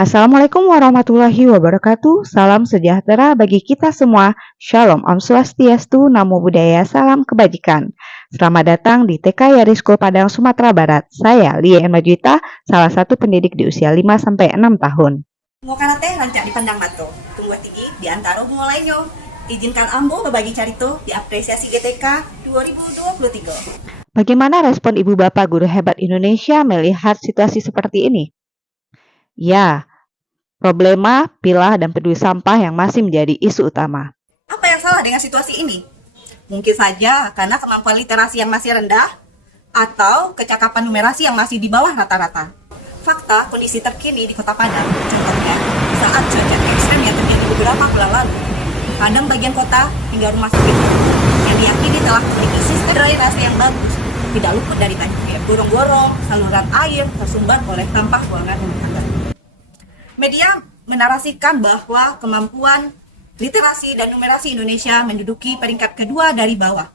Assalamualaikum warahmatullahi wabarakatuh. Salam sejahtera bagi kita semua. Shalom, Om Swastiastu, Namo Buddhaya, salam kebajikan. Selamat datang di TK Yari School Padang, Sumatera Barat. Saya Lia Emajwita, salah satu pendidik di usia 5-6 tahun. Mau karate rancak di pandang mato, tunggu tinggi di antara mulainya. Izinkan ambo berbagi carito di apresiasi GTK 2023. Bagaimana respon Ibu Bapak guru hebat Indonesia melihat situasi seperti ini? Ya, problema, pilah, dan peduli sampah yang masih menjadi isu utama. Apa yang salah dengan situasi ini? Mungkin saja karena kemampuan literasi yang masih rendah atau kecakapan numerasi yang masih di bawah rata-rata. Fakta kondisi terkini di Kota Padang, contohnya saat cuaca ekstrem yang terjadi beberapa bulan lalu, Padang bagian kota hingga rumah sakit yang diyakini telah memiliki sistem drainase yang bagus, tidak luput dari banjir, gorong-gorong, saluran air tersumbat oleh sampah buangan rumah tangga. Media menarasikan bahwa kemampuan literasi dan numerasi Indonesia menduduki peringkat kedua dari bawah.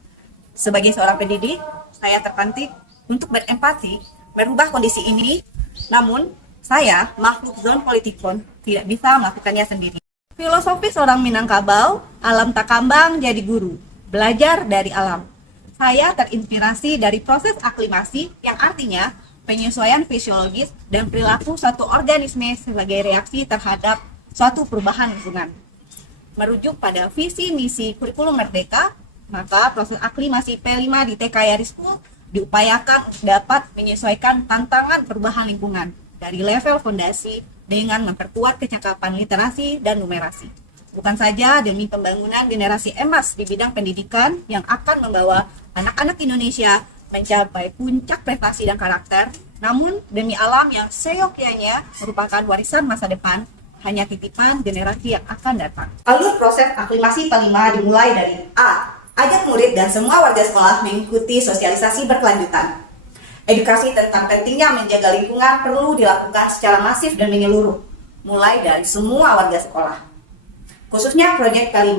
Sebagai seorang pendidik, saya terpantik untuk berempati merubah kondisi ini, namun saya, makhluk zon politikon, tidak bisa melakukannya sendiri. Filosofi seorang Minangkabau, alam tak kambang jadi guru, belajar dari alam. Saya terinspirasi dari proses aklimasi yang artinya penyesuaian fisiologis dan perilaku suatu organisme sebagai reaksi terhadap suatu perubahan lingkungan. Merujuk pada visi misi kurikulum Merdeka, maka proses aklimasi P5 di TK Yari School diupayakan dapat menyesuaikan tantangan perubahan lingkungan dari level fondasi dengan memperkuat kecakapan literasi dan numerasi. Bukan saja demi pembangunan generasi emas di bidang pendidikan yang akan membawa anak-anak Indonesia mencapai puncak prestasi dan karakter, namun demi alam yang seyogyanya merupakan warisan masa depan, hanya titipan generasi yang akan datang. Alur proses aklimasi P5 dimulai dari A. Ajak murid dan semua warga sekolah mengikuti sosialisasi berkelanjutan. Edukasi tentang pentingnya menjaga lingkungan perlu dilakukan secara masif dan menyeluruh, mulai dari semua warga sekolah. Khususnya proyek P5,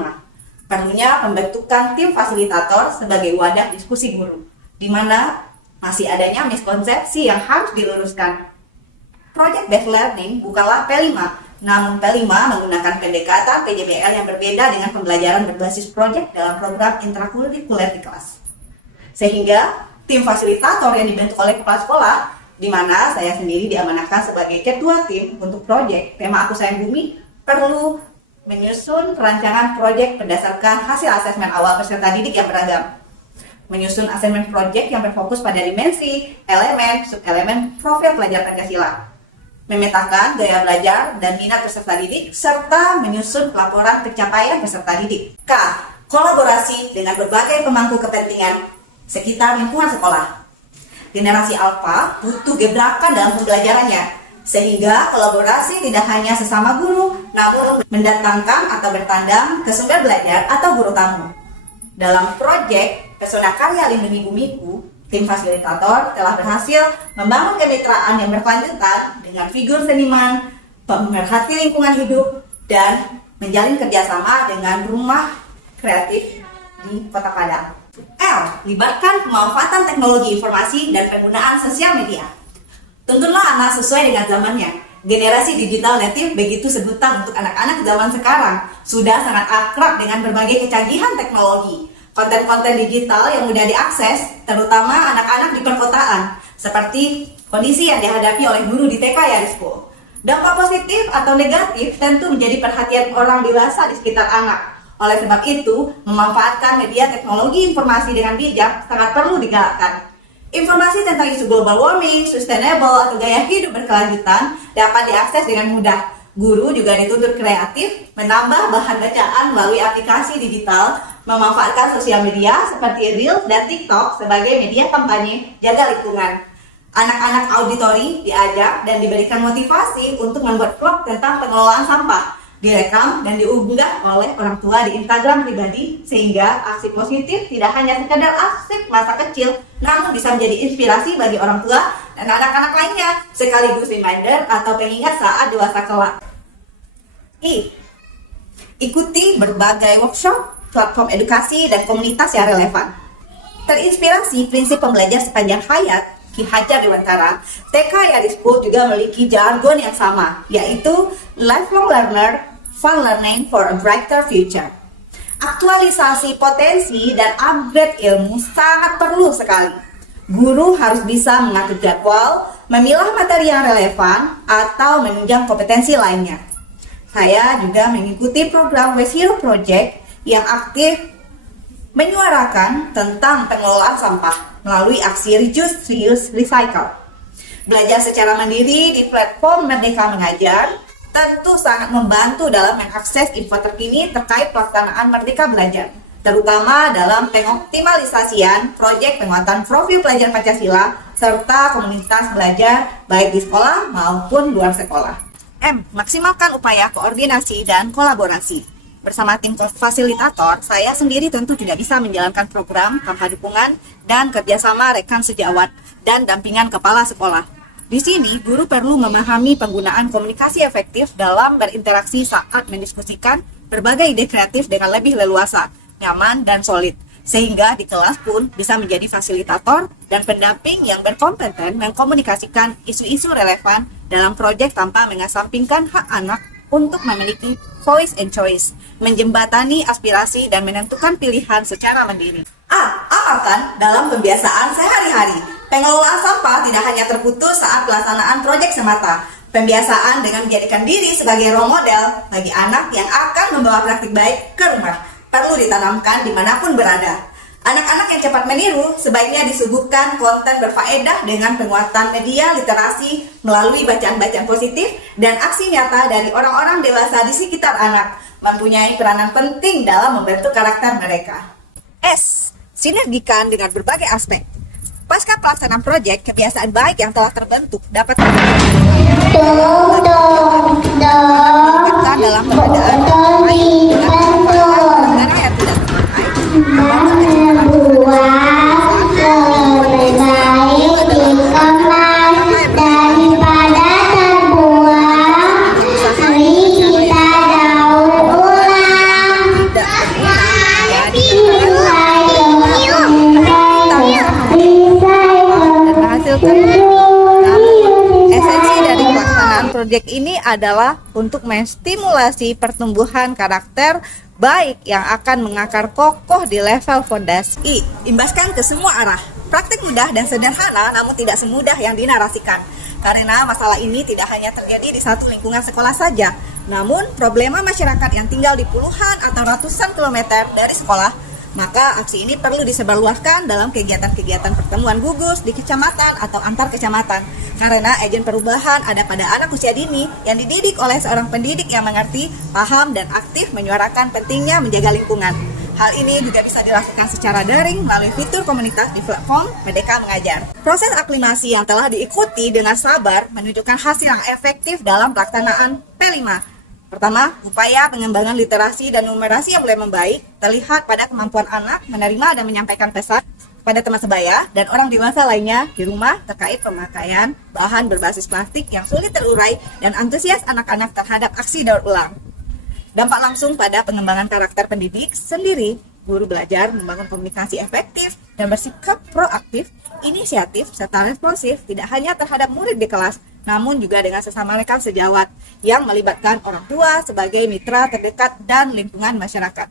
perlunya pembentukan tim fasilitator sebagai wadah diskusi guru, di mana masih adanya miskonsepsi yang harus diluruskan. Project Based Learning bukanlah P5, namun P5 menggunakan pendekatan PJBL yang berbeda dengan pembelajaran berbasis proyek dalam program intrakurikuler di kelas. Sehingga tim fasilitator yang dibentuk oleh kepala sekolah, di mana saya sendiri diamanahkan sebagai ketua tim untuk proyek tema Aku Sayang Bumi, perlu menyusun rancangan proyek berdasarkan hasil asesmen awal peserta didik yang beragam. Menyusun asesmen proyek yang berfokus pada dimensi, elemen, subelemen, profil pelajar Pancasila. Memetakan gaya belajar dan minat peserta didik, serta menyusun laporan pencapaian peserta didik. K. Kolaborasi dengan berbagai pemangku kepentingan sekitar lingkungan sekolah. Generasi alfa butuh gebrakan dalam pembelajarannya, sehingga kolaborasi tidak hanya sesama guru, namun mendatangkan atau bertandang ke sumber belajar atau guru tamu. Dalam proyek Pesona Karya Lindungi Bumiku, tim fasilitator telah berhasil membangun kemitraan yang berkelanjutan dengan figur seniman, pemerhati lingkungan hidup, dan menjalin kerjasama dengan rumah kreatif di Kota Padang. L. Libatkan pemanfaatan teknologi informasi dan penggunaan sosial media. Tuntunlah anak sesuai dengan zamannya. Generasi digital native begitu sebutan untuk anak-anak zaman sekarang sudah sangat akrab dengan berbagai kecanggihan teknologi. Konten-konten digital yang mudah diakses, terutama anak-anak di perkotaan, seperti kondisi yang dihadapi oleh guru di TK Yari School. Dampak positif atau negatif tentu menjadi perhatian orang dewasa di sekitar anak. Oleh sebab itu, memanfaatkan media teknologi informasi dengan bijak sangat perlu digalakkan. Informasi tentang isu global warming, sustainable, atau gaya hidup berkelanjutan dapat diakses dengan mudah. Guru juga dituntut kreatif, menambah bahan bacaan melalui aplikasi digital, memanfaatkan sosial media seperti Reels dan TikTok sebagai media kampanye jaga lingkungan. Anak-anak auditori diajak dan diberikan motivasi untuk membuat vlog tentang pengelolaan sampah, direkam dan diunggah oleh orang tua di Instagram pribadi, sehingga aksi positif tidak hanya sekedar asik masa kecil, namun bisa menjadi inspirasi bagi orang tua dan anak-anak lainnya, sekaligus reminder atau pengingat saat dewasa kelak. I. Ikuti berbagai workshop, platform edukasi, dan komunitas yang relevan. Terinspirasi prinsip pembelajar sepanjang hayat, Ki Hajar Dewantara, TK Yaris School juga memiliki jargon yang sama, yaitu Lifelong Learner, Fun Learning for a Brighter Future. Aktualisasi potensi dan upgrade ilmu sangat perlu sekali. Guru harus bisa mengatur jadwal, memilah materi yang relevan, atau menunjang kompetensi lainnya. Saya juga mengikuti program Waste Hero Project yang aktif menyuarakan tentang pengelolaan sampah melalui aksi Reduce, Reuse, Recycle. Belajar secara mandiri di platform Merdeka Mengajar tentu sangat membantu dalam mengakses info terkini terkait pelaksanaan Merdeka Belajar, terutama dalam pengoptimalisasian proyek penguatan profil pelajar Pancasila serta komunitas belajar baik di sekolah maupun luar sekolah. Maksimalkan upaya koordinasi dan kolaborasi. Bersama tim fasilitator, saya sendiri tentu tidak bisa menjalankan program tanpa dukungan dan kerjasama rekan sejawat dan dampingan kepala sekolah. Di sini, guru perlu memahami penggunaan komunikasi efektif dalam berinteraksi saat mendiskusikan berbagai ide kreatif dengan lebih leluasa, nyaman, dan solid. Sehingga di kelas pun bisa menjadi fasilitator dan pendamping yang berkompeten mengkomunikasikan isu-isu relevan dalam proyek tanpa mengesampingkan hak anak untuk memiliki voice and choice, menjembatani aspirasi dan menentukan pilihan secara mandiri. Amalkan dalam kebiasaan sehari-hari. Pengelolaan sampah tidak hanya terputus saat pelaksanaan proyek semata. Pembiasaan dengan menjadikan diri sebagai role model bagi anak yang akan membawa praktik baik ke rumah perlu ditanamkan dimanapun berada. Anak-anak yang cepat meniru sebaiknya disuguhkan konten berfaedah dengan penguatan media literasi melalui bacaan-bacaan positif dan aksi nyata dari orang-orang dewasa di sekitar anak, mempunyai peranan penting dalam membentuk karakter mereka. Sinergikan dengan berbagai aspek. Pasca pelaksanaan proyek, kebiasaan baik yang telah terbentuk dapat dalam keadaan baik dengan negara yang tidak terpakai. Proyek ini adalah untuk menstimulasi pertumbuhan karakter baik yang akan mengakar kokoh di level fondasi. Imbaskan ke semua arah. Praktik mudah dan sederhana namun tidak semudah yang dinarasikan. Karena masalah ini tidak hanya terjadi di satu lingkungan sekolah saja, namun problema masyarakat yang tinggal di puluhan atau ratusan kilometer dari sekolah. Maka aksi ini perlu disebarluaskan dalam kegiatan-kegiatan pertemuan gugus di kecamatan atau antar kecamatan. Karena agen perubahan ada pada anak usia dini yang dididik oleh seorang pendidik yang mengerti, paham, dan aktif menyuarakan pentingnya menjaga lingkungan. Hal ini juga bisa dilakukan secara daring melalui fitur komunitas di platform Merdeka Mengajar. Proses aklimasi yang telah diikuti dengan sabar menunjukkan hasil yang efektif dalam pelaksanaan P5. Pertama, upaya pengembangan literasi dan numerasi yang mulai membaik terlihat pada kemampuan anak menerima dan menyampaikan pesan pada teman sebaya dan orang dewasa lainnya di rumah terkait pemakaian bahan berbasis plastik yang sulit terurai dan antusias anak-anak terhadap aksi daur ulang. Dampak langsung pada pengembangan karakter pendidik sendiri, guru belajar membangun komunikasi efektif dan bersikap proaktif, inisiatif, serta responsif tidak hanya terhadap murid di kelas, namun juga dengan sesama rekan sejawat yang melibatkan orang tua sebagai mitra terdekat dan lingkungan masyarakat.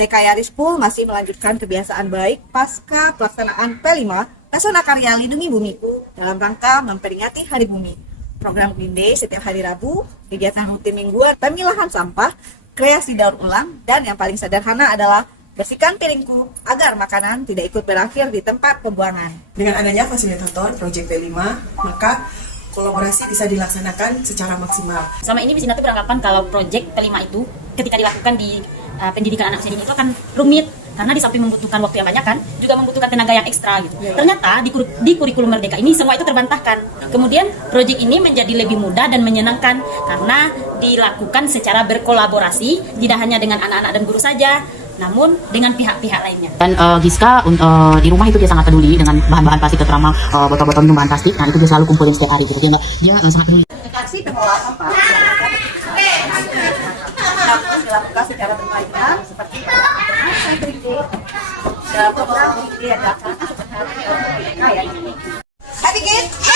TK Yaris School masih melanjutkan kebiasaan baik pasca pelaksanaan P5 Pesona Karya Lindungi Bumiku dalam rangka memperingati Hari Bumi. Program Green Day setiap hari Rabu, kegiatan rutin mingguan, pemilahan sampah, kreasi daur ulang, dan yang paling sederhana adalah bersihkan piringku agar makanan tidak ikut berakhir di tempat pembuangan. Dengan adanya fasilitator Project P5, maka kolaborasi bisa dilaksanakan secara maksimal. Selama ini Visina itu beranggapan kalau proyek P5 itu ketika dilakukan di pendidikan anak usia dini itu akan rumit karena di samping membutuhkan waktu yang banyak kan, juga membutuhkan tenaga yang ekstra gitu. Ternyata di kurikulum Merdeka ini semua itu terbantahkan. Kemudian proyek ini menjadi lebih mudah dan menyenangkan karena dilakukan secara berkolaborasi tidak hanya dengan anak-anak dan guru saja, namun dengan pihak-pihak lainnya. Dan Giska di rumah itu dia sangat peduli dengan bahan-bahan plastik terutama botol-botol minuman plastik. Nah itu dia selalu kumpulin setiap hari gitu. Dia sangat peduli. Aksi pengelolaan sampah dilakukan secara berkelanjutan seperti dalam program ini ada bikin.